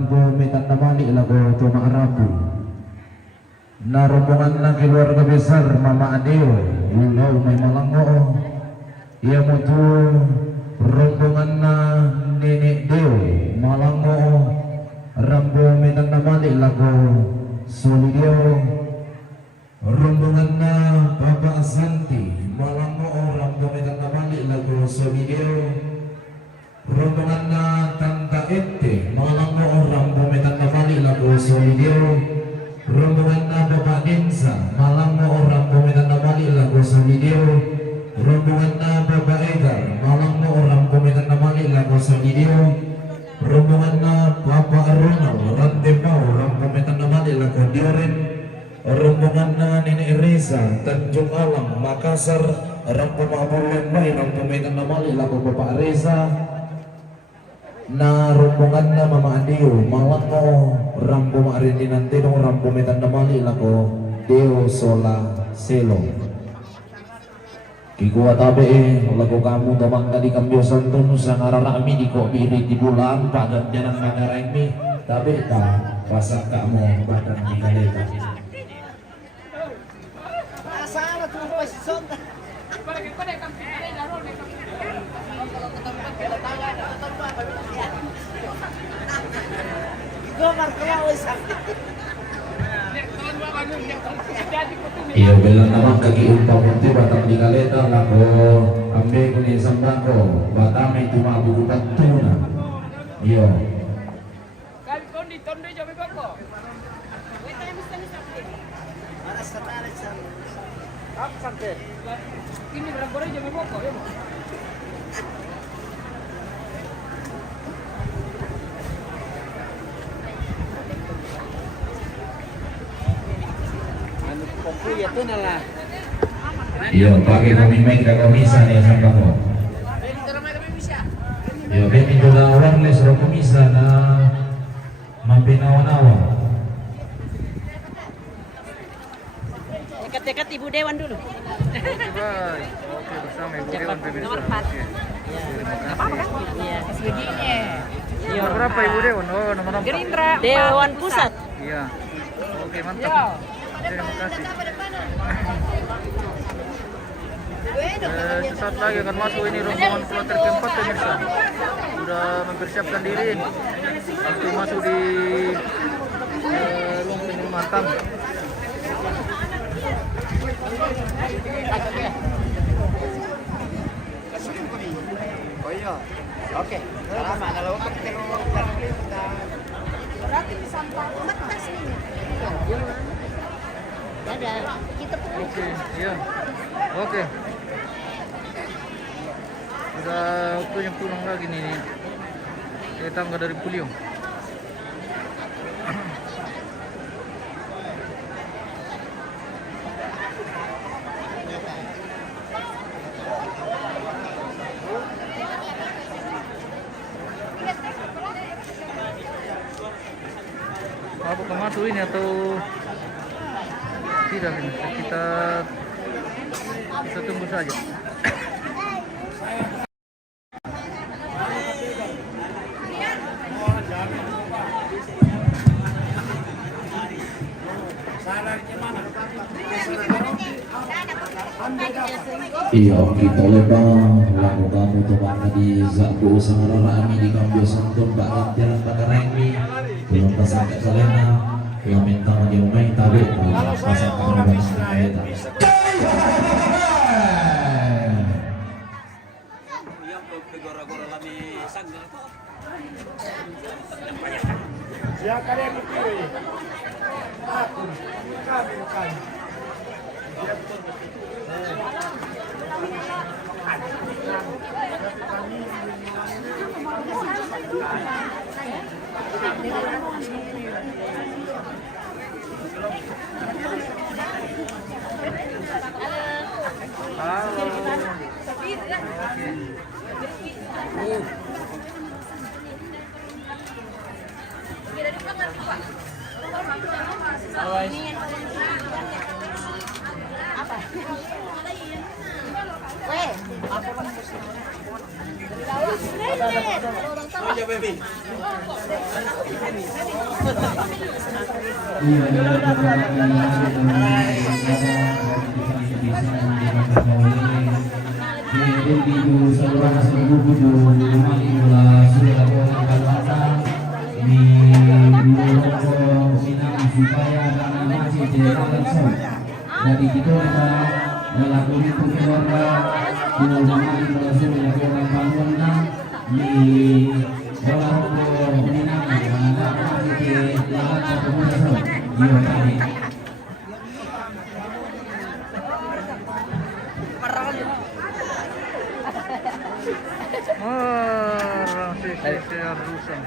rambo metan namali lago tumarabu na rombongan na keluarga besar Mama Adeo Ulau may Malango ia mutu rombongan na Nenek Deo Malango rambo metan namali lago Solidio rombongan na Bapak Santi Malango rambo metan namali lago Solidio rombongan na Tanta Ete Malango rambo metan namali lago Solidio rombongan na Bapak Densa Malango rambo metan namali lago Solidio rombongan na Bapak Egar Malango rambo metan namali lago Solidio rombongan na Bapak Ronald Rantembau rambo metan namali lago Dioren rombongan na Nenek Reza Tanjung Alam Makassar rambo Mabulan Bay rambo metan namali lago Bapak Reza na rombongan na Mama Adeo Malango rambo Marini Nantino rambo metan namali lago Deo Sola Selo Kikuwa tabe lagu kamu tomang tadi kambio santun sang ararami di kok birik di bulan padan jalan magaremi tabe ta pasak kamu badan di kaleta salah tuh posisi iya bilang nama kaki umpah putih batang di kaleta lago ambil kuning sembako batang itu mah buku tuna iya kali kondi tonde jabe bako apa sampai ini berapa orang jabe bako ya itu nalah. Iya, pakai komimeng dan komisa nih sama kamu. Iya, beti juga wireless ro komisa na mampinawan-awan. Dekat-dekat Ibu Dewan dulu. Oke, bersama Ibu Dewan pemirsa. Nomor 4. Iya. Apa-apa kan? Iya. Segini. Nomor berapa Ibu Dewan? Oh, nomor 4. Gerindra Dewan Pusat. Iya. Oke, mantap. Terima kasih. Sesaat lagi akan masuk ini rombongan kloter keempat pemirsa. Sudah mempersiapkan diri untuk masuk di ruang penyelamatan. Oh iya. Oke. Lama kalau berarti bisa 4 tes ini. Ada kita Oke, iya. Oke. Sudah waktunya pulang lagi nih. Saya tangga dari Puliung. Apakah masuk ini atau tidak ini? Kita tunggu saja. Iya, kita lebang lakukan utuhan tadi Zaku sangarara ami di kambio santun Pak Jalan Pagarengmi belum pasang ke Salena yang minta lagi main tarik pasang ke Pagarengmi Siapa yang dipilih? Aku. Kami bukan. Weh. Jadi kita melakukan itu keluarga mengalami proses melakukan bangunan di bawah minang masih di lahat sa komunidad di Otani. Si Arusan.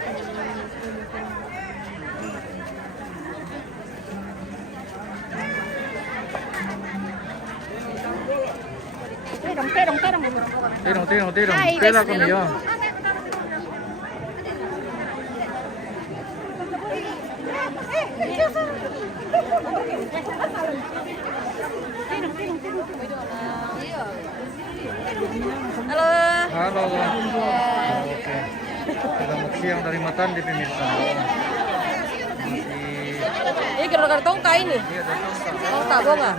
Tirong. Ay, Kailan best ko nila. niyo? Halo. Halo. Oke. Selamat siang dari Matan di pemirsa. Ini kira-kira tongka ini. Iya, datang. Tongka bunga.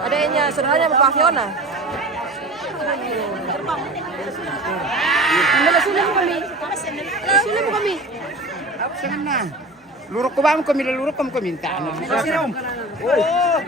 Adanya saudaranya Bapak Fiona. Sulit mo kami. Saan na? Lurok ko ba mo kami lurok ko minta. Sino? Oh.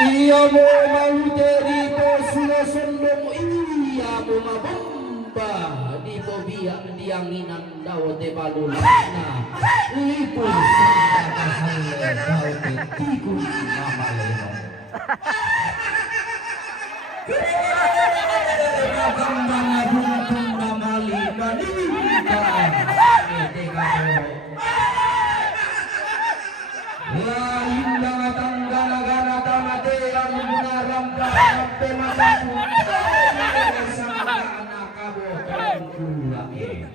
Iya mo mau jadi posula sondong, iya mo mabomba di bobia dianginan daw te balulana lipul sa kasale daw te tikun mamaleno. Kagambang buntun na mali manita ete kayo. Lain na tanggala-gala tamate ang munarang kakampe matapu sa anak kabo tulaki.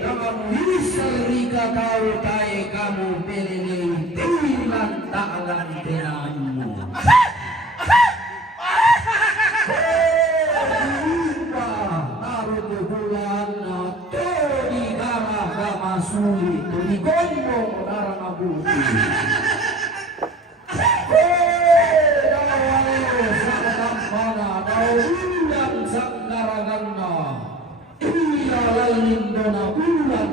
Kamu hisari ka tao tayo kamu pilih tilan tangan tinanmu. Sulit di gombong larang abuti. Mana daw undang sang naraganna. Iya lalindo na bulan.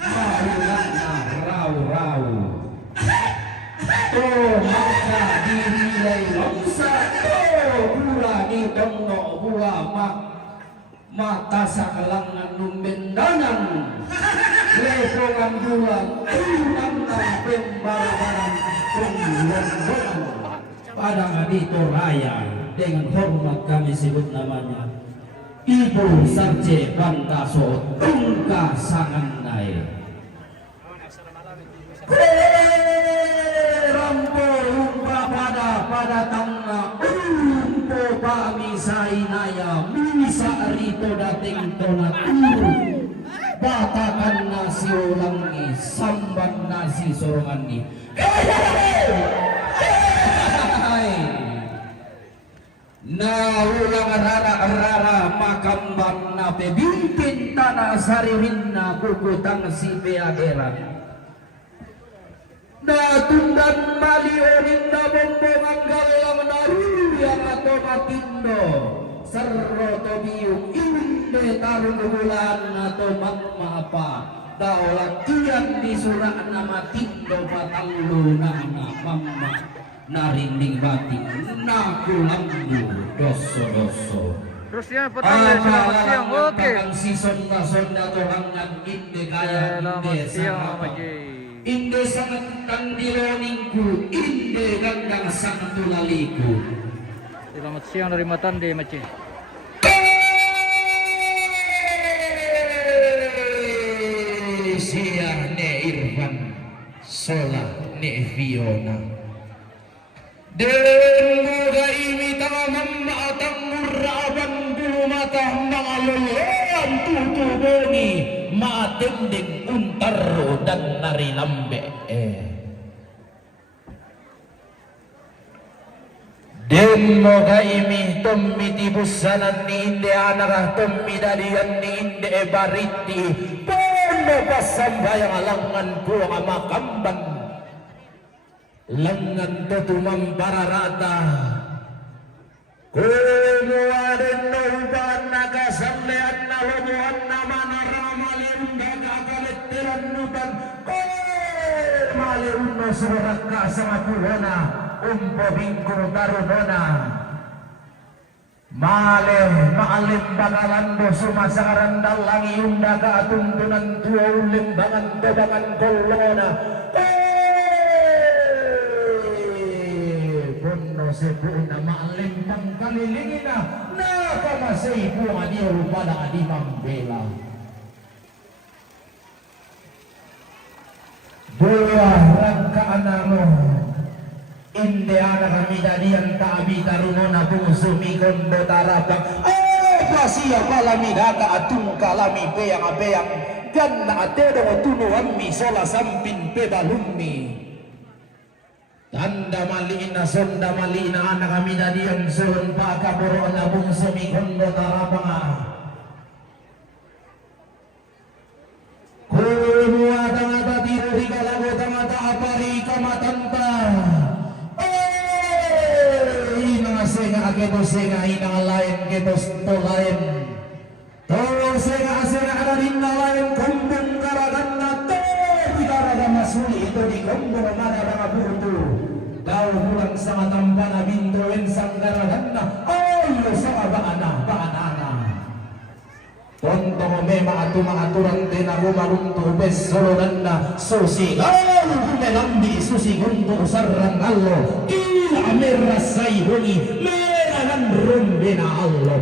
Mahulan na raw-raw. To maka dinilay langsa. To pula ni tono buwa mata sa kalangan numbendanan. Lepongan bulan, unang ng pembayaran pembulan pada dito raya dengan hormat kami sebut namanya Ibu Sarce Bandaso Tungka Sanganay. Rampo umpa pada tangga umpo kami sa inaya misa rito dating tonaturo. Batakan nasi ulangi, sambat nasi sorongani. Na ulang rara makamban na pebintin tanah saririn na kukutang si peagera. Na tundan malionin na bombong ang galang na ruyang ato matindo. Sarro to biyong inde tarong bulan ato magmapa. Daw lakian di surak na matindo patallo na mamma. narinding batik nakulambu doso-doso. Terus ya petang selamat siang. Oke. Sonda torangan inde kaya Selamat inde siang sama Maji. inde sangat kandiloningku inde gandang sang tulaliku. Selamat siang dari Matande Maci. Siar ne Irfan Sola ne Fiona dan moga ini tamam matang muraban bulu mata mangaloloan tutuboni matending untar dan nari lambe dan moga ini tommi tibusanan ni inde anarah tommi dalian ni inde bariti pono pasambayang alangan puang amakamban lengan tutumam pararata kumuaden nuban nagasamlean nalobuan namana ramalin daga kalettiran nuban kumaliunno surakka samapulona umpo bingkul tarunona maalim bakalando sumasakaran dalangi undaga atuntunan tua ulimbangan bebangan kolona bono sepuna maalim pangkalilingina nakamasay po nga di rupala nga di mambela buah rangkaan mo inde ana kami dadian tabi tarunona bungsumi kondo tarabang pasia palami daka atung kalami beyang dan atedo tunu ammi sola sampin pebalummi tanda malina sonda malina ana kami dadian surun pakaboro na bungsumi kondo tarabang kumua tangata tiruri kalago tangata apari kamatanta senga keto senga inang lain keto to lain tolong senga ada dina lain kumbung karaganna to bidara masuli itu di kumbung mana banga butu kau pulang sama tampana bintu ensang karaganna ayo sama baana tonto mema atu mangaturan tena rumaruntu besolonanda susi lalu melambi susi guntu sarang allo ila merasai huni meranan rumbena allo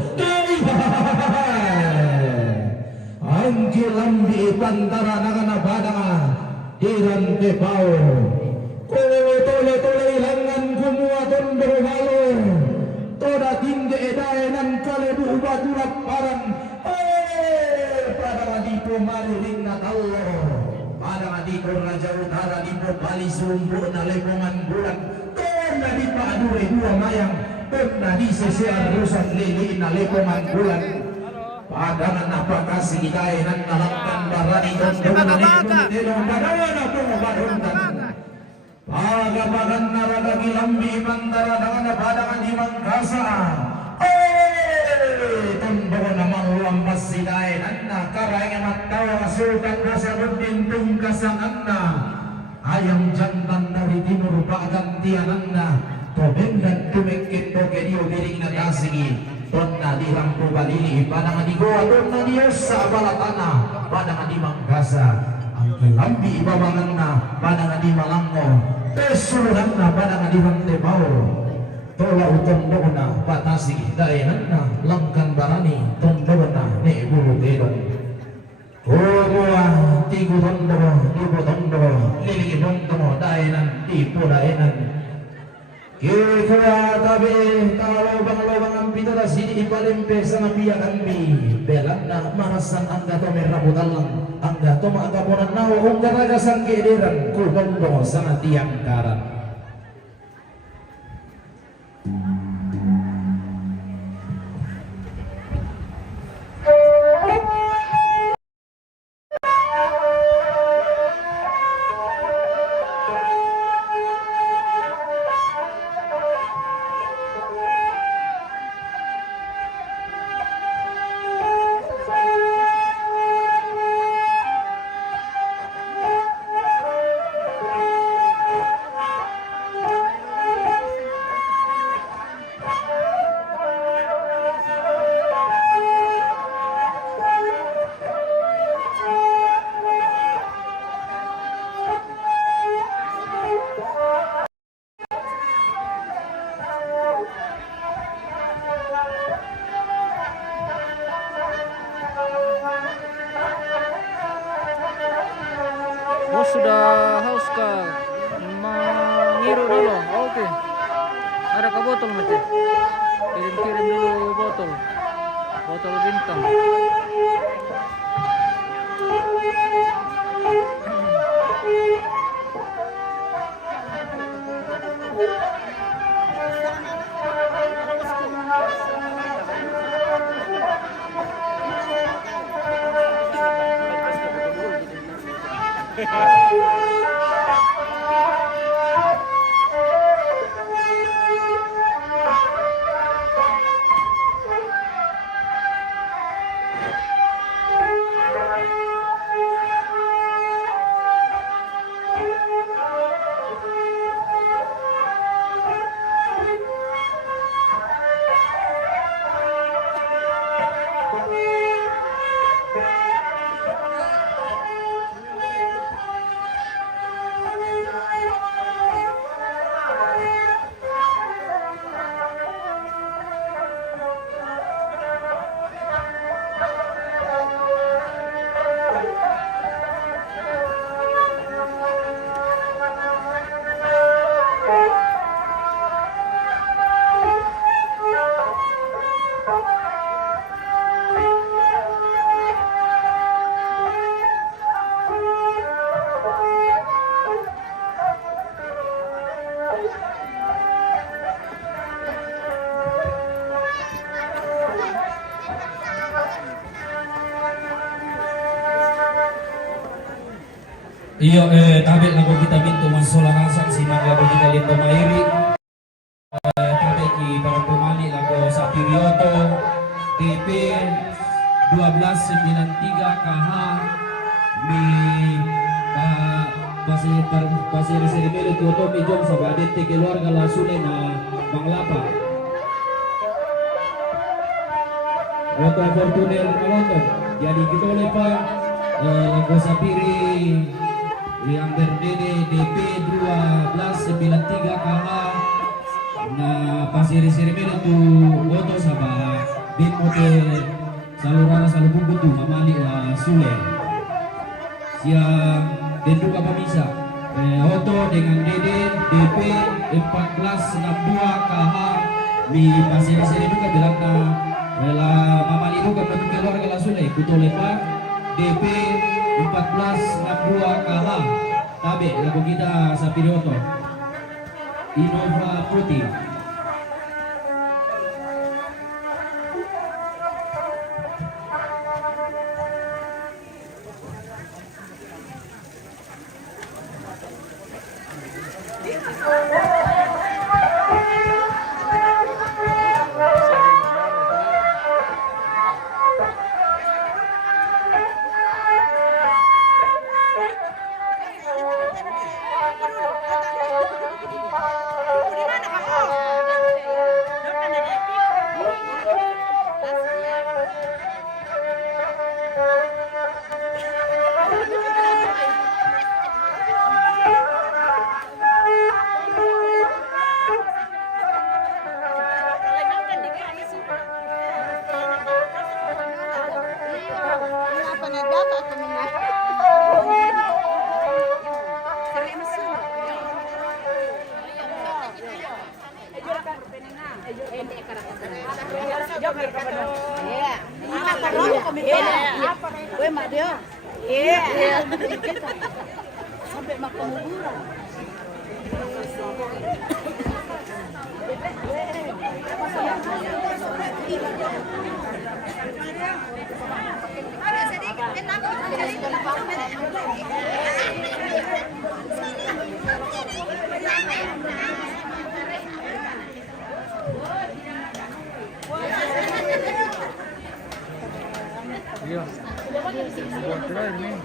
angki lambi pantara nagana badanga diran tepao tole ilangan kumua tondo halo toda tinde edaenan kalebu baturat parang pada dipo mariling na Allah pada dipo Raja Utara dipo Bali sumbu na lemongan bulan tona di padure dua mayang tona di sesear rusak lili na lemongan bulan pada napakasi hidayah nalangkan barani tondo na lemongan badana po barundan pagabagan naraga gilambi mantara dengan badangan di mangkasa tondo namang luang pasidain anna karang matawa sultan nasa berdintung kasang anna ayam jantan dari timur bagantian anna tobeng dan tumekit togedio biring na dasigi tonna di lampu balili padang di goa tonna di osa balatana padang di mangkasa angki lambi babangan na padang di malango pesulan na padang di mantebao tola utondona batasi dayanana langkan barani tondona ne bulu gedong kumua tigu tondo ibu tondo lili tondo dayanan tipu dayanan kikuya tabi talobang ang pitola sini ipalimpe sa napiyakan mi belanna marasan angga to merabutalang angga to maagaponan na ungga ragasang kediran kutondo sa natiyang karan haus ka mangiru dulu. Oke. Ada ka botol mati. Kirim-kirim dulu botol. Botol bintang. Iyo tabi lagu kita bintu masolanasan simak lagu kita lindo mairi tabi ki para pemali lagu Sapirioto DP 1293 KH mi pasir serimelo tuto mi jom sabadete keluarga lasule na Banglapa Oto Fortuner Maloto jadi kita oleh Pak lagu Sapiri yang berdiri DP 1293 KH na pasiri sirimelo tu oto sabah bin motor salurana salubungku tu mamali la sule siang dan juga pemisa oto dengan Dede DP 1462 KH di pasiri sirimelo juga bilang na la mamali juga bentuk keluarga la sule kuto lepa DP 1462 KH tabe lagu kita Sapirioto Innova Putih sampai makan kuburan. Ada sedikit kenapa? Iya. Buat terakhir nih.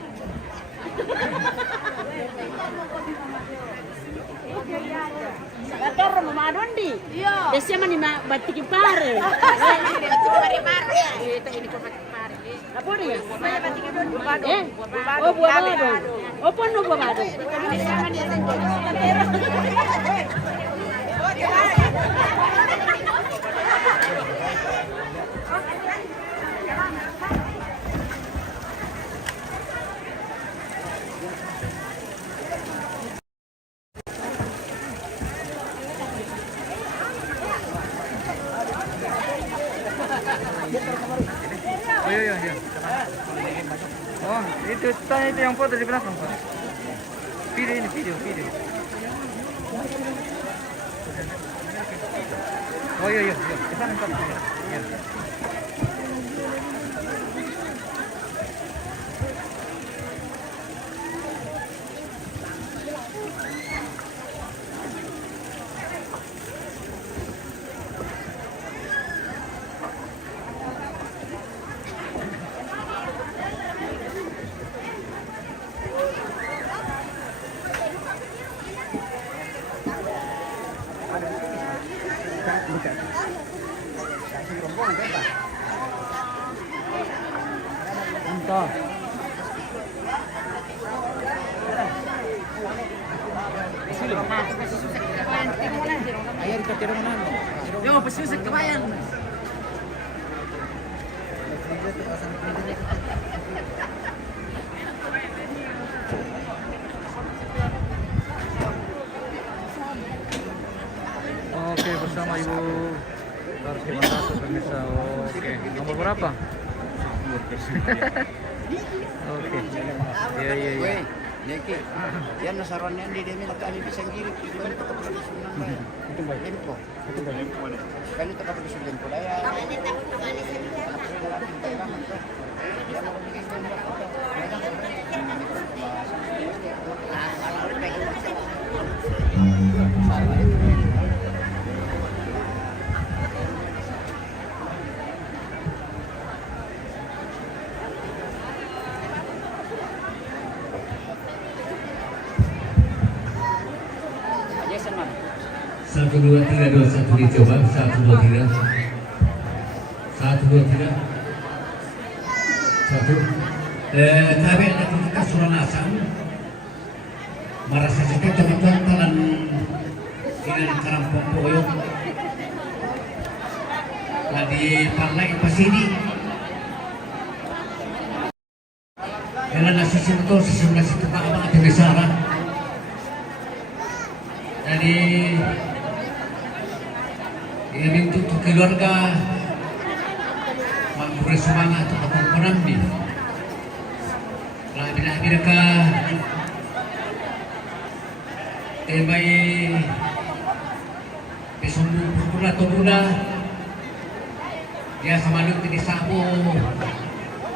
Gator mama adondi. Iya. Desya mani batik pare. Ini kok batik pare. Apa dia? Saya batik adondi. Oh buah bado. Apa no buah bado? Tanya itu yang foto di belakang, Pak. Video ini, video. Oh iya. Ke sana, Pak. Iya. Entah. Ayo kita kira mana? Yo, pasti kebayan. Oke, bersama Ibu Darsi Mandato pemirsa. Oke, nomor berapa? Oke. Iya. Neki, yan nasaron yan, di demi nagkali pisang giri, kaya ito kapag sunan ba? Ito ba? Limpo. Kaya ito kapag sunan ko, daya. Satu dua tiga dua satu dicoba 1 2 3 1 2 3 1. Kami ada kita Suranasan merasa sakit teman-teman talan dengan karampong poyok lagi parlay pasini karena nasi sinto sesudah situ pak abang ada besara jadi ini untuk keluarga memberi semangat untuk penampi. Lah bila ka tebay pesumbu pura tumuda dia sama nung tinisabo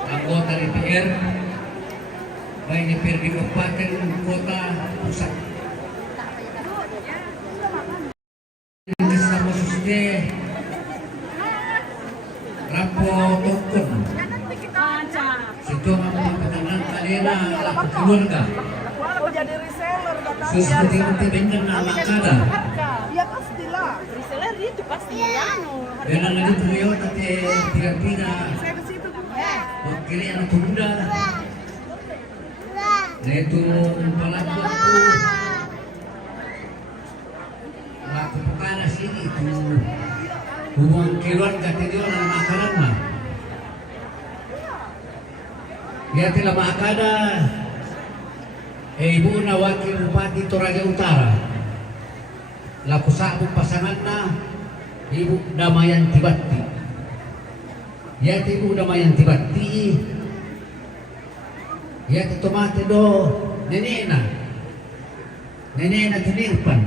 anggota DPR baik DPR di Kabupaten Kota Pusat. Rapo Tokon situ memperkenalkan kalena laku keluarga seperti dengan nama kada Ya pastilah. Reseller itu pasti dengan lagi tuyo tapi tidak wakili anak muda yaitu pelaku laku pekanas ini itu hubungan keluarga tidak ada makanan mah. Dia telah makada ibu na wakil bupati Toraja Utara. Laku sabuk pasangan na ibu Damayan Tibati. Ya ibu Damayan Tibati. Ya tomate do nenena tinirpan.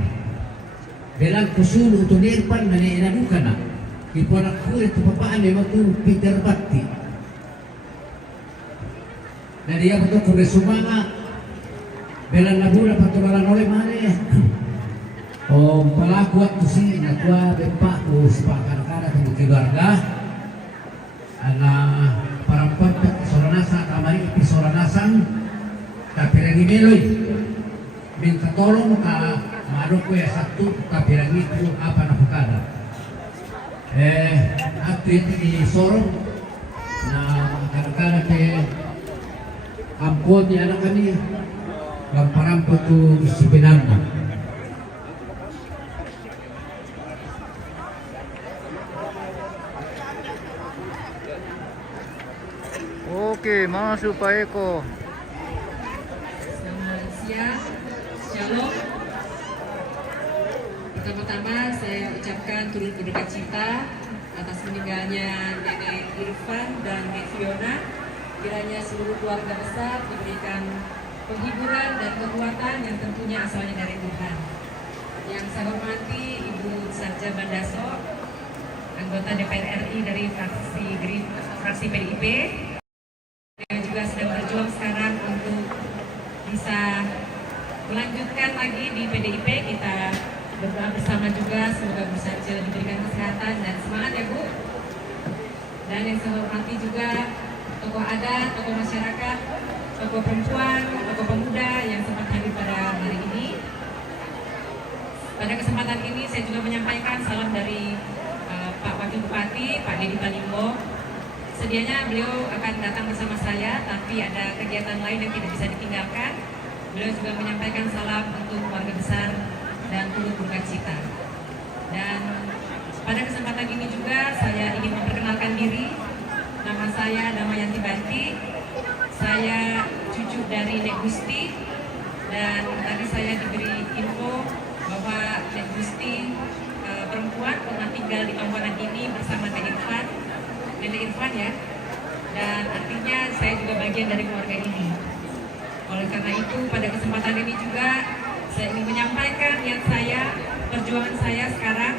Belang kusulu tinirpan nenena bukan na. Ipuanak ko ito papaan memang tu Peter Bakti. Dan dia betul kuda sumanga. Belang nabula patularan oleh mana? Oh pelaku waktu sih nakwa bepak sepakan kada tunggu keluarga. Anak parampat Soranasa kamari di Soranasan tapi lagi meloy. Minta tolong ka madok ko ya satu tapi lagi itu apa napakada. Aktu itu di Sorong nah kadang-kadang ke ampun ni anak kami lamparan tu isi benarnya Oke, masuk Pak Eko. Selamat siang, Shalom. Pertama-tama saya ucapkan turut berduka cita atas meninggalnya Nenek Irfan dan Nek Fiona kiranya seluruh keluarga besar diberikan penghiburan dan kekuatan yang tentunya asalnya dari Tuhan. Yang saya hormati Ibu Sarja Bandaso, anggota DPR RI dari fraksi PDIP, yang juga sedang berjuang sekarang untuk bisa melanjutkan lagi di PDIP. Kita berdoa bersama juga semoga Bu Sarja diberikan kesehatan dan semangat ya Bu. Dan yang saya hormati juga tokoh adat, tokoh masyarakat, tokoh perempuan, tokoh pemuda yang sempat hadir pada hari ini. Pada kesempatan ini saya juga menyampaikan salam dari Pak Wakil Bupati, Pak Dedi Palimbo. Sedianya beliau akan datang bersama saya, tapi ada kegiatan lain yang tidak bisa ditinggalkan. Beliau juga menyampaikan salam untuk keluarga besar dan turut berduka cita. Dan pada kesempatan ini juga saya ingin memperkenalkan diri. Nama saya Damayanti Banti. Saya cucu dari Nek Gusti, dan tadi saya diberi info bahwa Nek Gusti perempuan pernah tinggal di Pambuanan ini bersama Nenek Irfan ya, dan artinya saya juga bagian dari keluarga ini. Oleh karena itu pada kesempatan ini juga saya ingin menyampaikan niat saya, perjuangan saya sekarang.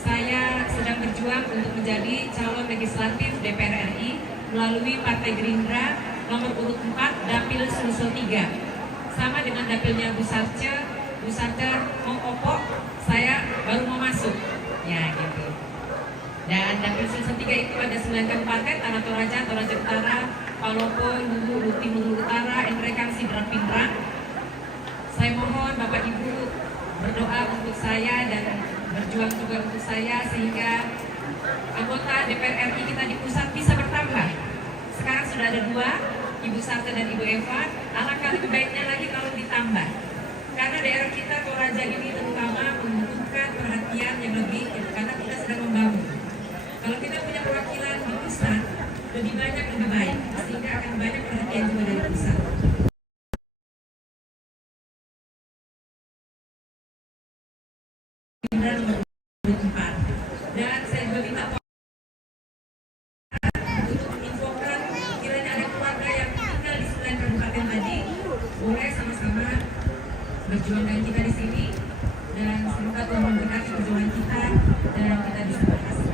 Saya sedang berjuang untuk menjadi calon legislatif DPR RI melalui Partai Gerindra nomor urut 4 Dapil Sulsel 3. Sama dengan dapilnya Bu Sarce mau kopok, saya baru mau masuk. Ya gitu. Dan Dapil Sulsel 3 itu ada 9 kabupaten: Tanah Toraja, Toraja Utara, Palopo, Luwu, Luti, Luwu Utara, Enrekang, Sidrap, Pindrang. Saya mohon Bapak Ibu berdoa untuk saya dan berjuang juga untuk saya sehingga anggota DPR RI kita di pusat bisa bertambah. Sekarang sudah ada 2, Ibu Sarta dan Ibu Eva. Alangkah lebih baiknya lagi kalau ditambah. Karena daerah kita Toraja ini terutama membutuhkan perhatian yang lebih, karena kita sedang membangun. Kalau kita punya perwakilan di pusat, lebih banyak lebih baik, sehingga akan banyak perhatian juga dari pusat. Dan saya juga minta untuk infokan kiranya ada keluarga yang tinggal di 9 kabupaten tadi, boleh sama-sama berjuang dengan kita di sini, dan semoga Tuhan memberkati perjuangan kita dan kita bisa berhasil.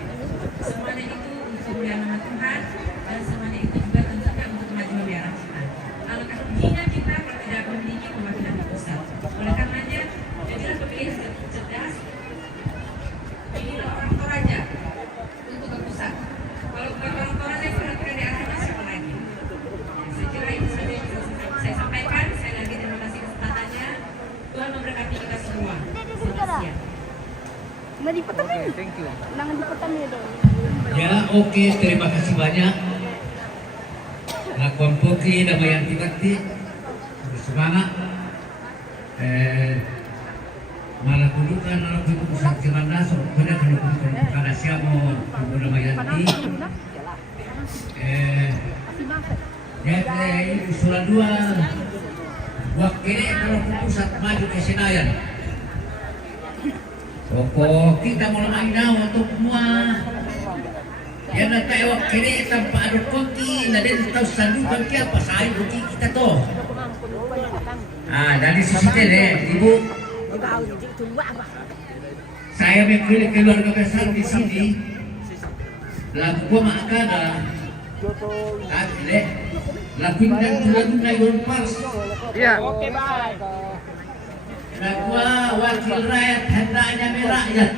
Semuanya itu untuk kemuliaan nama Tuhan, dan semuanya itu juga tentunya untuk kemajuan daerah kita. Alangkah ruginya kita kalau tidak memiliki perwakilan di pusat. Oleh karenanya, jadilah pemilih cerdas. Inilah orang Toraja untuk ke pusat. Kalau bukan orang Toraja, perhatikan daerahnya siapa lagi? Saya kira itu saja yang bisa saya sampaikan. Saya lagi terima kasih kesempatannya. Tuhan memberkati kita semua. Oke, thank you. Ya, oke, terima kasih banyak. Lakuan Poki Damayanti Bakti, bersemangat. Malah kudukan anak ibu pusat Cimanda, sebetulnya kedudukan karena siapa Ibu Damayanti. Ya, ibu surat 2. Wakilnya kalau pusat maju ke Senayan. Pokok kita mau main untuk semua. Yang nak tewak kiri tanpa ada konti, nade tahu sandukan apa saya rugi kita toh. Dari sisi deh, Ibu. Saya memilih keluarga besar di sini. Lagu gua makada. Lagu dan lagu Nayon Pars. Iya. Oke, bye. Gua wakil rakyat hendaknya merakyat.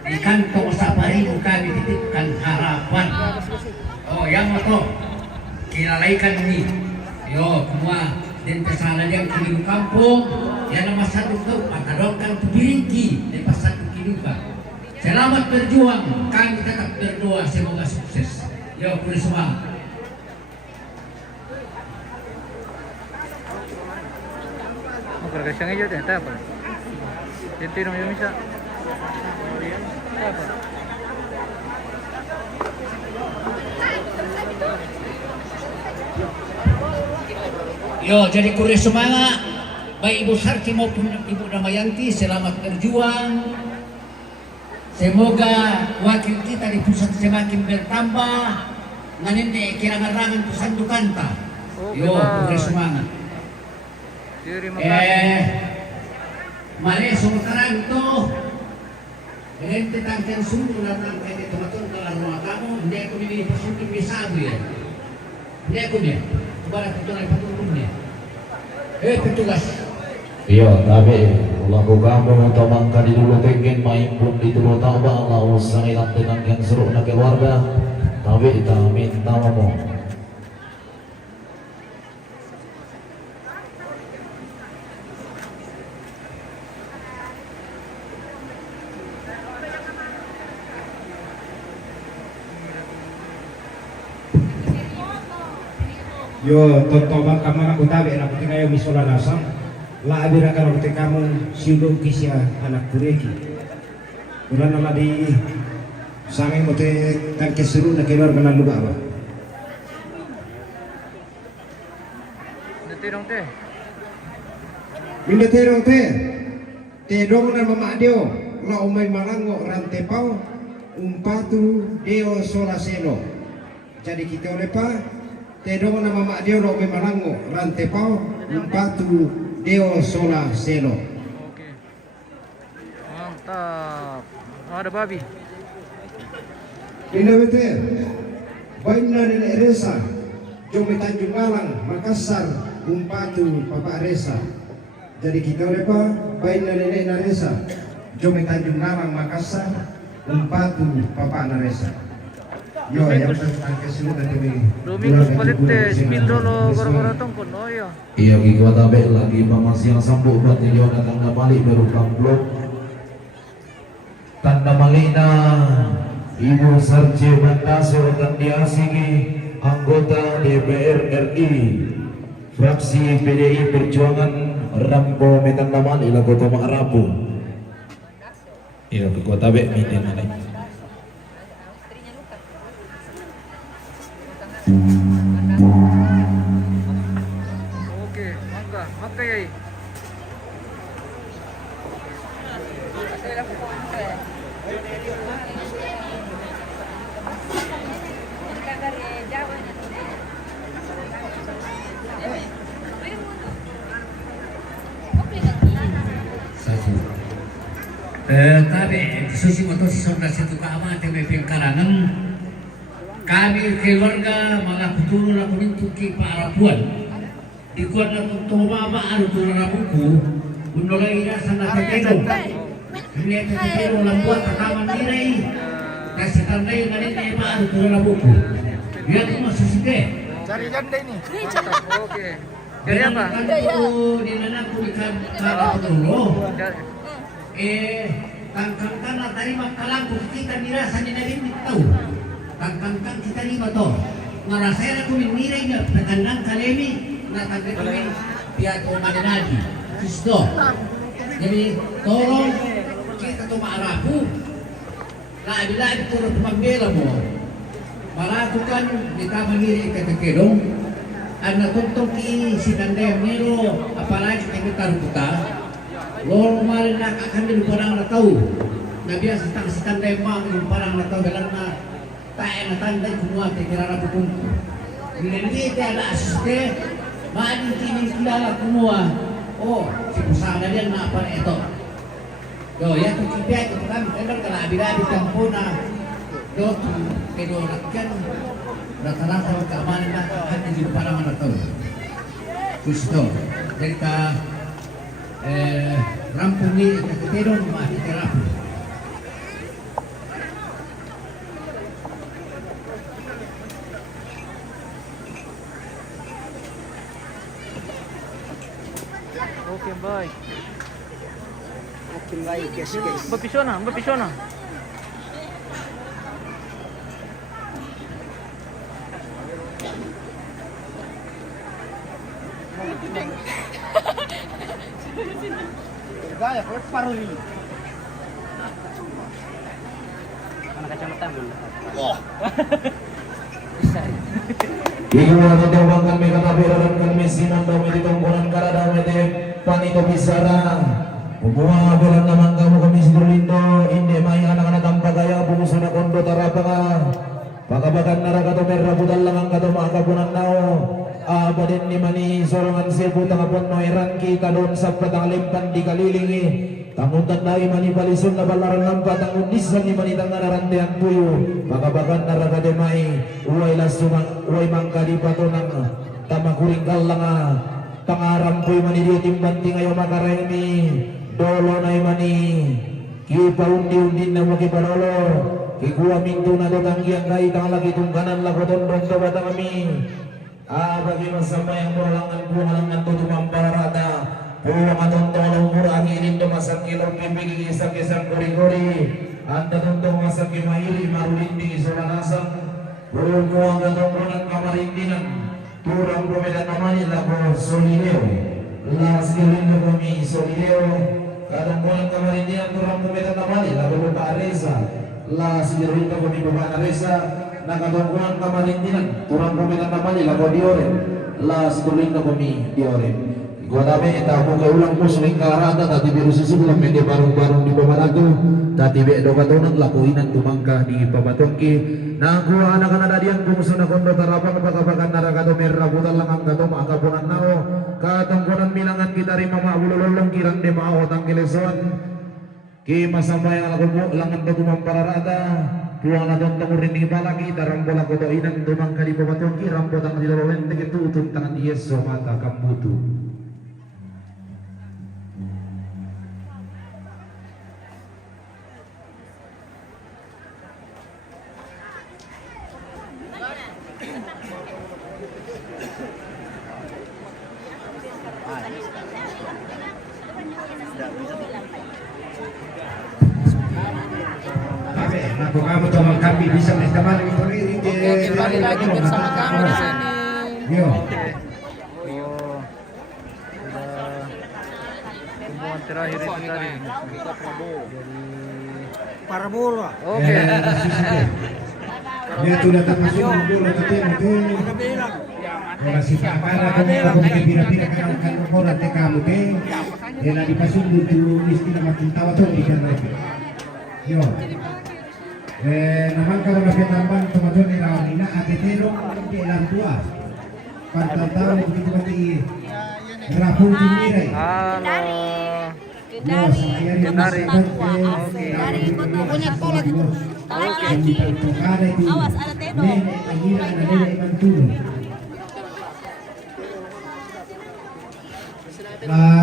Di kantong Sapari kami titipkan harapan. Oh, yang moto kilalaikan ini. Yo, semua dan kesalahan yang di kampung. Yang nama satu tu patadongkan tubiringki di pasar kehidupan. Selamat berjuang. Kami tetap berdoa semoga sukses. Yo, kulit semua. Pergasang aja deh, apa? Jadi namanya bisa. Apa? Yo, jadi kulit semangat. Baik Ibu Sarti maupun Ibu Damayanti, selamat berjuang. Semoga wakil kita di pusat semakin bertambah. Nganin kira-kira po sandukan ta. Okay, Yo, bye. progres semangat. Diri makasih. Mali, sumutaran to. Hindi tangkang sumulan ng kaya tumatong kalaro kamu, hindi ako nilili pasunting misado yan. Hindi ako niya. Kubarat ito na ipatulong niya. Petugas. Iya, tapi lagu kamu tamangka di dulu pengen main pun di dulu tak ba Allah usang ilang tenang yang seru na keluarga. Tapi kita minta mo. Yo totoban kamana kutabe na kuti kayo misola nasam. La abira kana kuti kamu siulong kisya anak kureki. Ulan nama di saming mote tangke seru na keluarga na luba ba. Natirong teh. Mindatero te dong na mama dio la umay malango rantepau umpatu deo sola selo. Jadi kita oleh pa te dong na mama dio la umay malango rantepau umpatu deo sola selo. Oke. Mantap. Oh, ada babi. Minabete baina nenek Resa Jome Tanjung Malang Makassar umpatu Papa Resa. Jadi kita oleh pa baina nenek Resa Jome Tanjung Malang Makassar umpatu Papa Resa. Yo yang tentang keseluruhan demi Domingos palete spin dulu gara-gara tongkol. Oh iya. Iya gigwa tabe lagi mama siang sambuk buat dia datang na balik baru kamplok. Tanda malina Ibu Sarce Bandase akan diasiki anggota DPR RI fraksi PDI Perjuangan Rampo Metandaman ila Kota Marapu. Iya kekuatan tabe minin nanti. Oke, maka yai. Tapi susi motor sebelah situ keama TBP Karangan kami keluarga malah kuturun aku mintuki Parapuan di kuat aku toba baru turun buku unolai sana tetero lihat tetero lambuat takaman nirai kasih tandai nganene baru turun buku dia tuh masuk sike Cari janda ini. Mantap. Oke. Jadi apa? di mana aku ikan kalau dulu Cari. Kangkang na tadi makalang kita nirasa ni narin tahu. Kangkang kita ni bato. Ngarasaya ko ni niray na nakandang kalemi na tagre kami piato manenadi. Kristo. Jadi tolong kita to maarapu. Labi-labi to pambela mo. Malakukan kita mangiri ketekedong. Ang natuntong ki si Tandem Nero apalagi kita ruputa. Lolo marin na kakandil parang nataw. Nabiya sa tangsitan mang yung parang nataw dalam na tayo na tanday kumuha kay kirara pupunto. Hindi tayo na asiste, maaaring kilala kumuha. Oh, si Pusana yan na para ito. Yo, yan kung kipiyay ko kami, kailan ka labi-labi kampo na dot, kinulat yan. Rata-rata magkaamanan na kakandil yung parang nataw. Gusto. Jadi ka rampung ni keterong mati terapi. Oke, baik. Oke, baik guys. Bapisona. Gaya, kau paruh ini. Anak kacamata dulu. Wah. Bisa. Iwa tatawagan may katabiran kami sinang di tongkonan karada mete panito bisara. Umuha bulan naman kamu kami sinulindo hindi may anak-anak ang pagaya bumuso na kondo tarapanga. Pakabakan narakato merah budal langang kato maakapunan nao abadin ni mani sorongan sebu tangapon noiran kita doon sa patangalimpan di kalilingi tangutan na imani palisun na balaran lampa tangundisan ni mani tangararantean puyo pakabakan narakade mai uway lasumang uway mangka di patonang tamakuring kalanga pangaram puy mani di timbanti ngayon makaremi dolo na imani kipa undi-undin na makiparolo Kikuha minto na dotang yang kai tang lagi tungkanan lakoton rondo batang kami. Bagi masama yang muralangan buangan to tumampararata. Pulang aton tolong murang ini do masak kilo pipi kisah-kisah gori-gori. Anda tuntong masak kimairi marulindi solanasang. Pulang buang aton ronan kamarindinan. Turang promedan namanya lako solideo. Las kilindo kami solideo. Kadang buang kamarindinan turang promedan namanya lako lupa aresa. La sirinda kami bapa Reza nakatungkuan kamarindinan turang pemilan namanya lago diore la sirinda kami diore gua dame eta aku ulang muslim karada tadi biru sisulang mende barung-barung di pamanago tadi be do katonan lakuinan tumangka di pabatongki naku anak-anak dadian kumusuna kondo tarapang pakabakan narakato merah butal langang kato maakapunan nao katungkunan milangan kita rima maabulolong kirang de mao tangkileson Ki masama yang lagu langan batumang pararada puang na don tamurin ni balaki tarambo la koto inang dumang kali pabatongki rambo tang dilolowen tege tutun tangan Yeso mata kambutu Aku kamu teman kami bisa kembali Kembali lagi bersama kami di sini. Yo. Temuan terakhir itu tadi. Parabola. Oke. Dia sudah termasuk bola ketemu tuh. Masih para kamu kira-kira kan bola teh kamu teh. Dia di pasung itu istilah makin tawa tuh di kan. Yo. Naman kalau nak tambang teman-teman di Rawanina atetero di lantua. Pantau begitu mati rapung timirai. Dari Punya sekolah gitu. Awas ada tendo.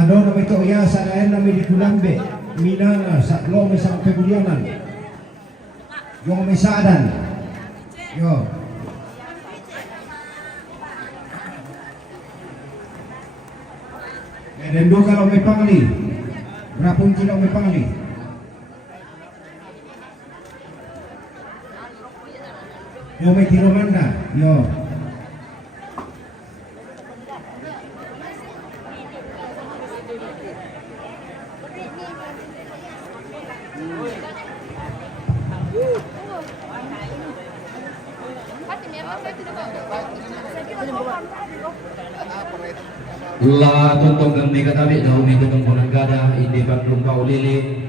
Doon na ito iya sa lain na may dikulambe minanga sa lo may sang pagulyanan yung may saadan yo dan do kalau may pangli rapong sila may pangli yo may tinumanda yo La tuntong kami katabi daw may tutungkunan gada hindi pagdung kaulili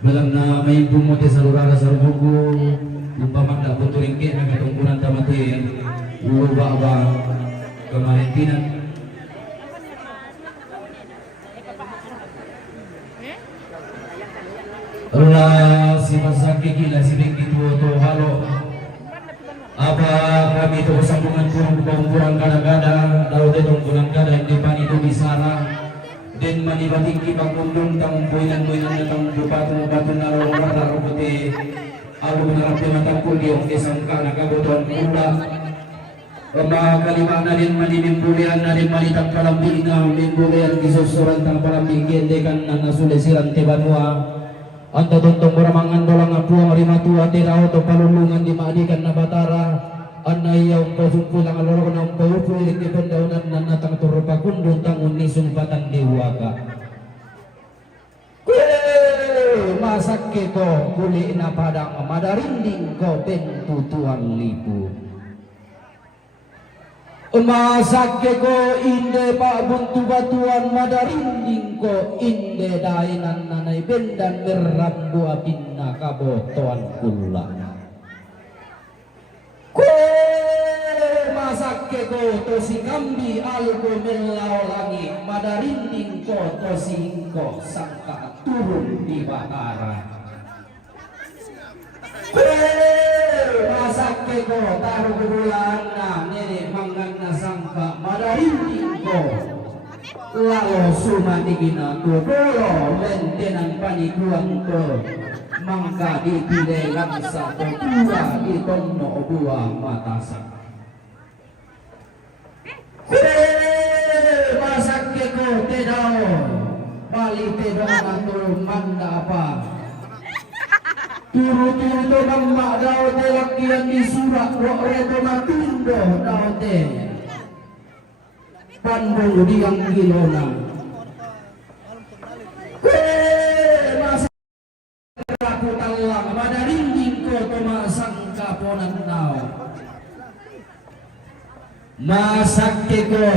balang na may bumuti sa lurara sa rubugo umpaman na puturingke na katungkunan tamati uwa ba kamarintinan la si masaki gila si bingki tuo halo apa kami itu sambungan kurang gada-gada lalu detong kurang gada hindi pa nito bisara din manibatingki pagkundong tang buinan-buinan na tang bupatu na rara ruputi alo menarapi matangkul di ang isang ka nakabutuan kula kalima na din manimimbulian na din malitang kalambing na mimbulian kisusuran tang palambing dekan na nasulisiran tibanua anta tuntong muramangan dolang apuang rimatua tirao to palulungan di maadikan na batara anay yung pasumpulang aloro ng paupulik di pandaunan na natang turupakundong tangun ni sumpatan diwaka masakit ko kuli na padang madarinding ko pentutuan lipu masakit ko inde pa buntu batuan madarinding ko inde dainan nanay bendan merambu apin na kabotoan kula Masake ko to si kambi algo melaulangi madarinding ko to si ko sangka turun di Batara. Masake ko taruh bulan na nene mangan na sangka madarinding ko lao sumatigina ko dolo lentenan panikuan ko mangka dipilih langsa ko pura di tono buah matasak. Masake ko tedao bali tedao nato manda apa turu-turu to mamma dao te lakian di surat roh reto matundo dao te pandong diang kilona masake aku talang pada ringging ko tomasang kaponan nao masake ko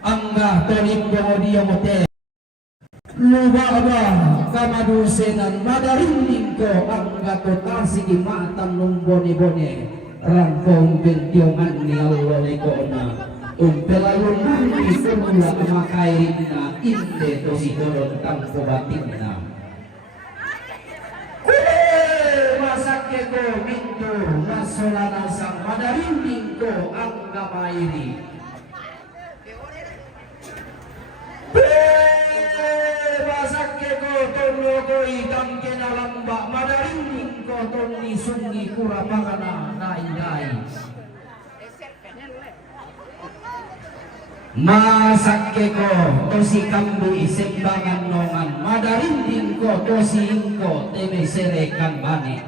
angga tonimbo dia mote lubaba kamadusenan madarinding ko angga to tasigi matan lumbone-bone rangkong bentiongan ni Allah lekona umpelayun nungi semula makairina inde to si doron tangko batinna masake ko mintu nasolana sang madarinding ko angga mairi masake ko tono ko itang kinalamba madarinding ko toni sungi kurapakana naidai masake ko to si kambu isembangan nongan madarinding ko to si ingko teme serekan bani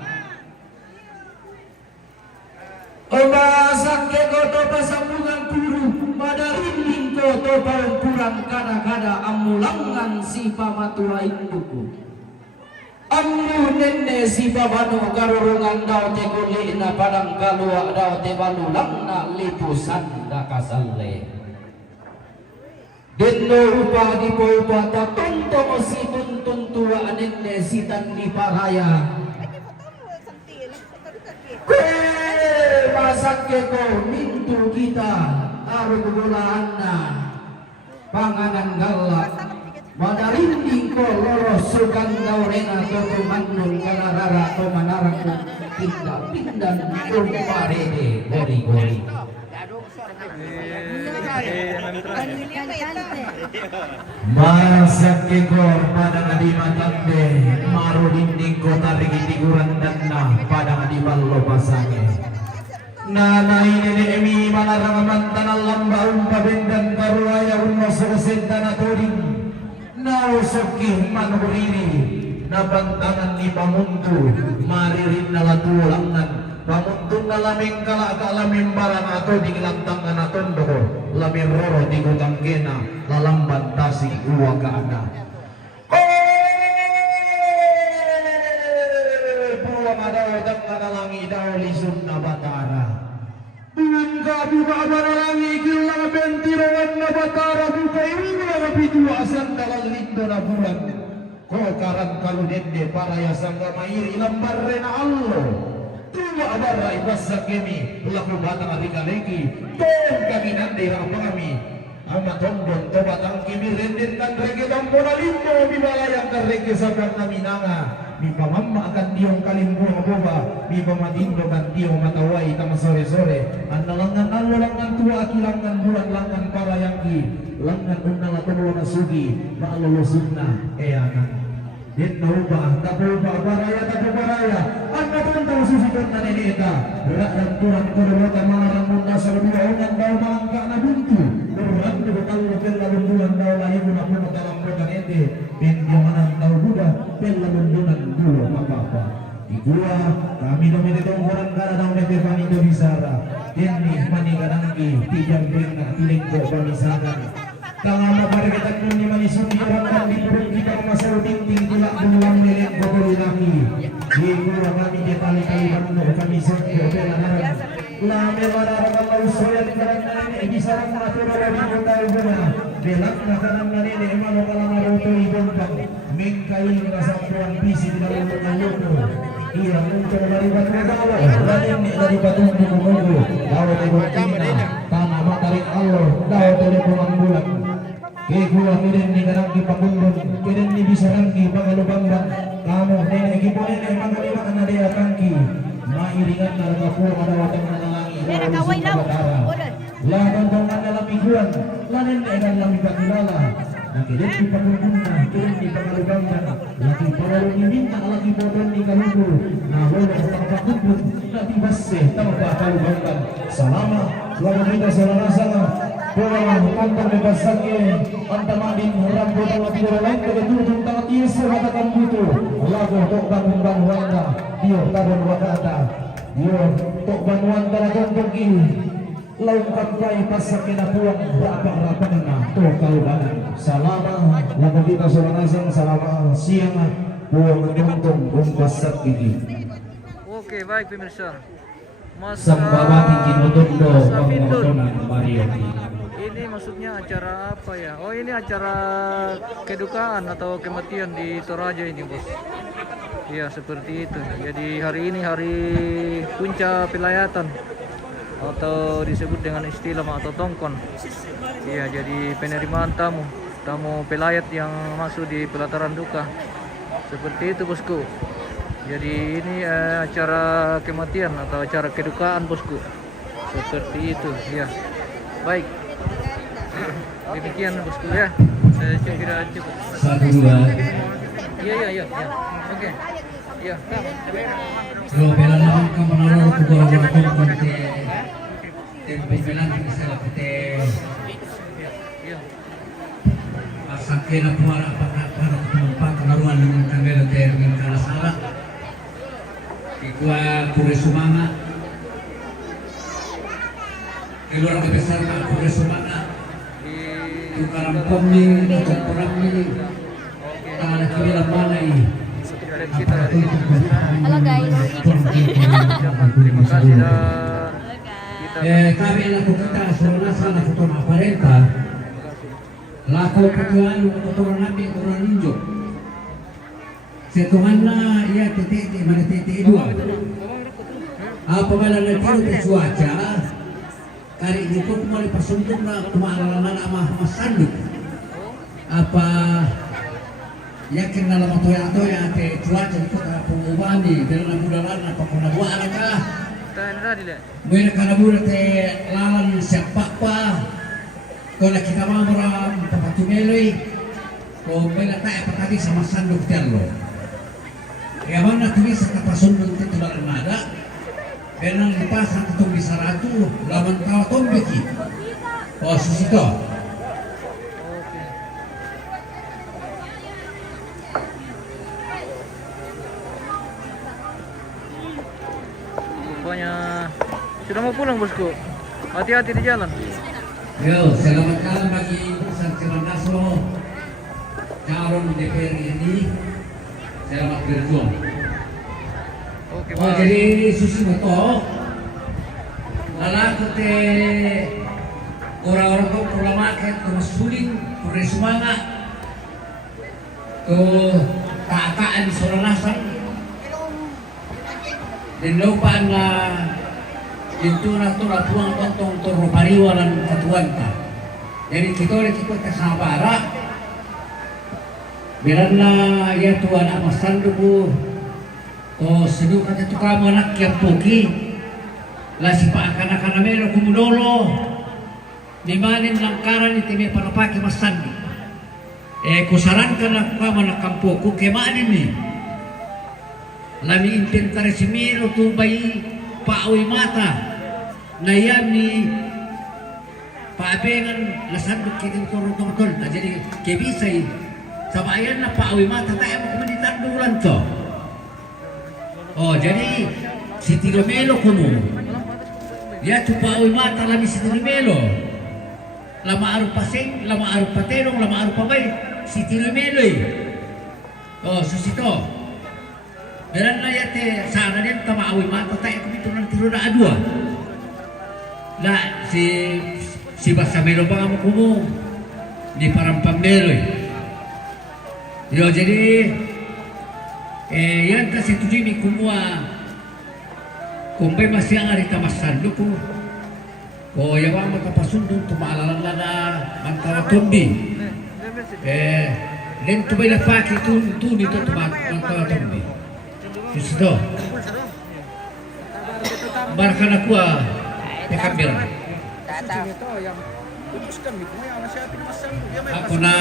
masake ko to pasambungan puru madarinding ko to pampuran kada-kada amulangan si pamatura induku amu nenne si babano karurungan daw te kuli na padang kalua daw te balulang na lipusan da kasalle denno upa di po upa ta tonto o si tuntun tua nenne si tan di paraya masake ko mintu kita aru kegulaan na panganan galak madarinding ko lolos sugan daw rena to manun kanarara to manarang pindah-pindah parede gori-gori masake ko pada kadima tande maru dinding ko tarik tiguran danna pada kadiballo pasange nana ini emi malarang mantan alam baum pabendan karuaya unmo sosenta na toding nausokih manurini nabantangan ni pamuntu maririn na latulangan pamuntun na laming kalakalaming barang ato di lantangan na tondo ko laming roro di gutang kena lalamban tasing uwa ka ana buwa madaw dang kanalangi daw lisod na Batara buwan ka buka manalangi kilang bentirongan na Batara buka iwa na pituasan dalang lindo na bulan ko karang kaludende para yasangga mairi lambarre na Allah tuwa abarra ibasa kemi laku batang arikaleki tong kami nandira apa kami ama tondon tobatang kimi renden tan rege dampona limbo bibalayang karege sabang kami nanga mi pamamma akan diong kalimbo aboba mi pamatindo kan diong matawai tama sore-sore analangan langan tua akilangan bulan langan para yangki langan unala tono na sugi maalolosunna eanan din naubah tapuba baraya anda tentang susikan na neneta berat dan kurang kodolota malarang munda sarbiwa ungan daw mangka na buntu berat betal bella lumbulan daw layu na puno dalam bodanete pendiamanan daw buda bella lumbulan dulu apa-apa di gua kami domine tonggoran kada daw nete panito bisara ini maniganangki tijang benga tilengko pamisanan kalau mabarigatan pun di manisudi orang di perut kita masal ting tulak berulang melek botol lagi di gua kami jetali kali bando kami sekko belaran lame barang kalau soya di karang ini bisa mengatur dari kota guna belak makanan nene emang kalau naruto ibontang mengkai rasa tuan bisi di dalam mulut iya muncul dari batu dawa dari batu menunggu lalu tebok tina Allah daw teleponan bulan kay kuha kiden ni kanangki pagundon kiden ni bisarangki pangalubangban kamu nenek gipo nenek pangalima na dia kangki mairingan na kapo ada wadang nalangi la tontongan dalam mingguan la nenek dalam pagkilala kiden ni pagundon kiden ni pangalubangban laki paralo ni minta laki bodon ni kalugo na wala sa pagundon na tibase tanpa kalubangban salama lalu kita salah-salah Pulang kantor bebas sakit Antamadin rambut Allah tidak lain Kebetulan tangan Yesus katakan butuh Lagu tok bangun wanda Dia tabun wakata Dia tok bangun wanda Lagu ini Lalu kapai pasak kena pulang Berapa-apa Tok kalubangan Salama Lagu kita salah-salah Salama siang Pulang menuntung Bumpas sakit. Oke, baik pemirsa. Sambawati Kinotondo Pengotonan Marioki. Ini maksudnya acara apa ya? Oh, ini acara kedukaan atau kematian di Toraja ini, Bos. Ya, seperti itu. Jadi hari ini hari puncak pelayatan atau disebut dengan istilah atau tongkon. Iya, jadi penerimaan tamu pelayat yang masuk di pelataran duka. Seperti itu, Bosku. Jadi ini acara kematian atau acara kedukaan, Bosku. Seperti itu, ya. Baik. Demikian, Bosku ya. Saya kira cukup. 1, 2. Iya. Oke. Iya. Lo pela naman ka manalo ko gawin ko te pembelan kita te Iya. Sakit na para tumumpak karuan ng kanila te ng kalasala. Ikwa pure sumanga. Keluarga besar Pak pure sumanga. Karampong ni kurang ni. Tangan kiri mana ini? Halo guys. Terima kasih dan Kami anak kita sebenarnya salah satu aparenta. Laku ketuaan kotoran nabi kotoran ninjo. Setuhanna ia titik mana titik dua. Apa malah nanti cuaca? Kari itu kembali persundung na kemaalaman ama masanduk. Apa yakin dalam toya te cuaca itu tak pengubahan di dalam bulan apa kena buat kah? Mereka kana bulan te lalan siapa pa? Kalau kita mamram papatu meloi, ko mela tak apa tadi sama sanduk terlo. Ya mana tulis kata sundung itu dalam nada. Benang dipasang ketong bisa ratu laman kau tombeki. Oh susito. Rupanya sudah mau pulang, Bosku. Hati-hati di jalan. Yo, selamat jalan bagi Santi Mandaslo. Calon DPR ini selamat berjuang. Oke, Oh jadi susi beto lalaku te orang-orang kau ulama ke masuling pure semangat ke takaan di Soranasan dan lupaan na itu nato lapuang tontong toro pariwalan katuanta jadi kita kasabara bilang na ya tuan amas sanduku. Oh, seduk kata tu kamu anak yang poki, lah si pak akan melo kumudolo, di mana langkaran itu me para pakai masandi. Kusarankan aku kamu anak kampoku kemarin ni. Lami intentare si miro tu bayi pak awi mata, nayam ni pak abengan lasanduk kita turun. Jadi kebisai, sabayan na pak awi mata tak yang kemudian bulan tu. Oh jadi si Tiromelo kuno dia cuba mata lami si Tiromelo lama arup paseng lama arup paterong lama arup pabay si Tiromelo oh susito beran na yate sana din tama awi mata tayo kumito ng tiro na adwa na si Basamelo pa nga mo kumo ni parang pamelo yo jadi yan kasi tuloy ni kumua kumbay masih ang arita masando ko ko yawa matapasundon tumaalan na antara tumbi. Den tumay na paki tu nito antara tumbi. Susto. Barka na kuha pekambil. Ako na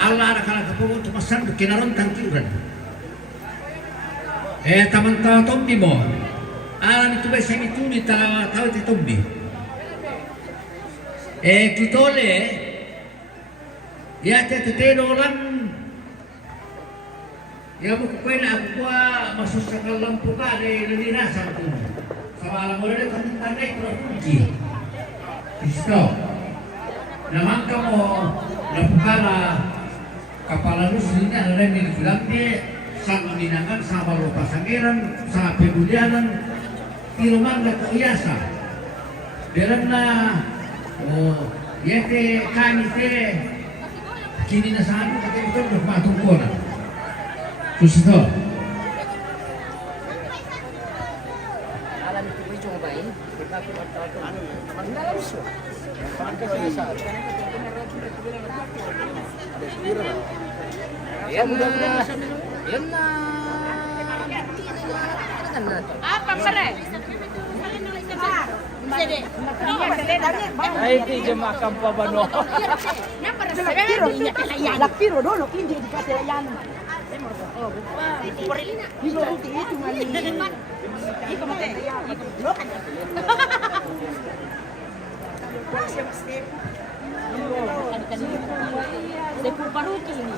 ala na kana kapungo tumasan kinaron tangkiran. Taman tumbi mo. Alam itu bahasa itu di tahu itu tumbi. Kitole ya teteh orang ya buku kue nak gua masuk sekal lampu ka de lebih rasa tu. Sama alam orang itu tandai kunci. Isto. Namang kamu lampu kapal lu sini ada yang bilang dia sang minangan sama lupa sangiran sama pemudianan iluman na kuiyasa. Dalam na yete kami te kini na sa ano kata ito na matungko na. Susto. Alam itu gue cuma baik. Apa pare? Ay, di jemaah kampa bano. Lakpiro dulu ini dikasih layan. Itu cuma itu mate. Paruki ini.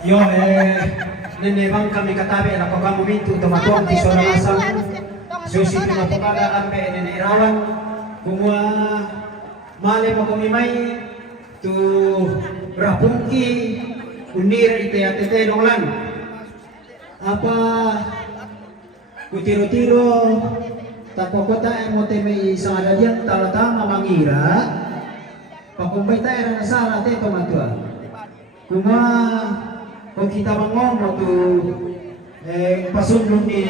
Yo, nenebang kami katabi na kamu mintu tumatuang di sora lasang. Susi pinapakala ampe nene irawan. Kumua male mo kumimay tu rapungki unir ite atete nonglan. Apa kutiro-tiro tapokota emote may isang adalian talatang mangira. Pakumbay tayo na sala te tumatua. Kuma kung kita mangom tu pasundong ni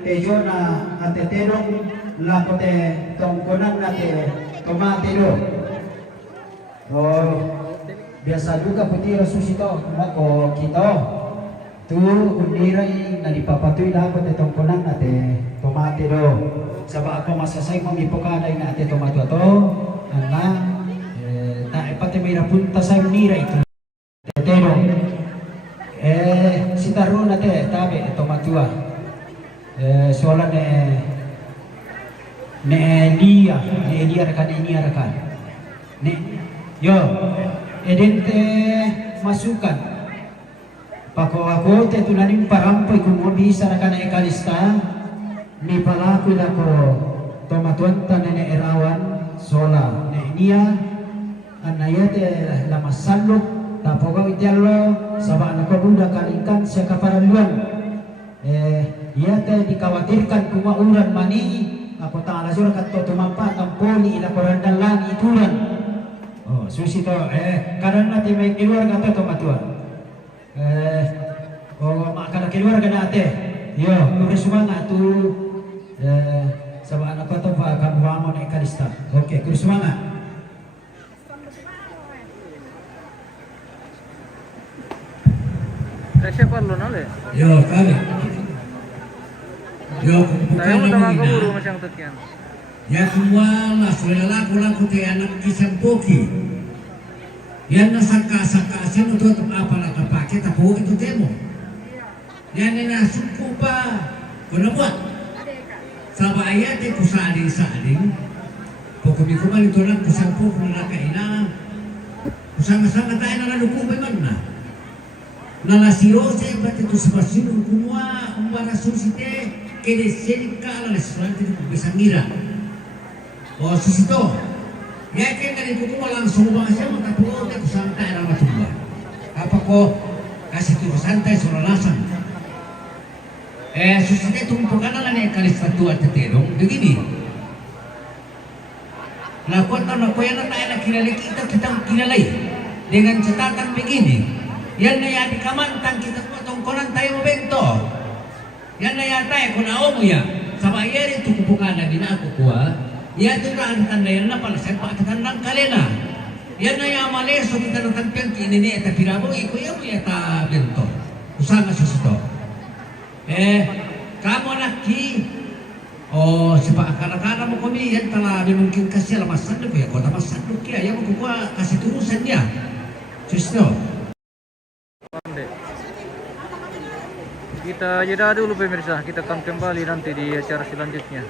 Tejo na atetenong lakote tongkonan nate tomate do. Oh biasa juga putih susito mako kita tu uniray na dipapatuy lakote tongkonan nate tomate do. Sabab ako masasay kong ipokaday na ate tomato to na pati may napunta sa uniray ito. Tetero sitaro na te tabi ito matua sola ne Elia rekan ne yo edente masukan pako ako te tunanin parampoy kung bisa rekan ekalista ni palaku lako tomatuanta ne erawan sola ne Elia anayate lamasalok tapogaw ityalo sabak na kabuda kalingkan sa kaparaluan iyate dikawatirkan kumauran mani ako ta'ala surah kato tumampa tamponi ila korandalan ituran susi to kanan natin may kiluar kato tumatua makakana kiluar ka natin yo kurusumanga tu sabak na kato pa kabuhamon na ikalista okay kurusumanga. Siapa lo nale? Yo kali. Yo Tayo mo bukan tama naman ko uro ina. masyang tutyan. Ya semua lah selalaku laku te anak kisah poki. Yan nasaka-saka sino to apa na tapake tapo itu temo. Yan na suku pa. Kuno buat. Sabaya te kusading-sading. Pokoknya kumal itu lang kusampo na kaina. Kusama-sama tayo na nalukumbay man na. Nalasirose berarti itu sebasino kumua umbara susite kede serika ala restaurante itu bisa ngira. Oh susito. Ya kan dari buku langsung bahasa mata pulau aku santai nama tumba. Apa kok kasih tuh santai soal lasan. Susite tumpukan ala nih kali satu terong begini. Lakukan apa yang nak kira kita kinalai. dengan catatan begini. Yan na ya di kamantang kita patungkonan tayo bento. Yan na ya tayo kung nao mo ya. Sa bayari ito kupukan na binako kuha. Yan ito na ang tandayan na pala sa pakatandang kalena. Yan na ya maleso kita ng tampiang kinini at piramo. Ikuya mo ya ta bento. Usanga susuto. Kamu naki. Oh, siapa akar-akar mo kami yan tala mungkin kasih lamasan ko ya. Kota masan ko kaya yan mo kukuha kasih turusan niya. Susto. Pandai. Kita jeda dulu pemirsa, kita akan kembali nanti di acara selanjutnya.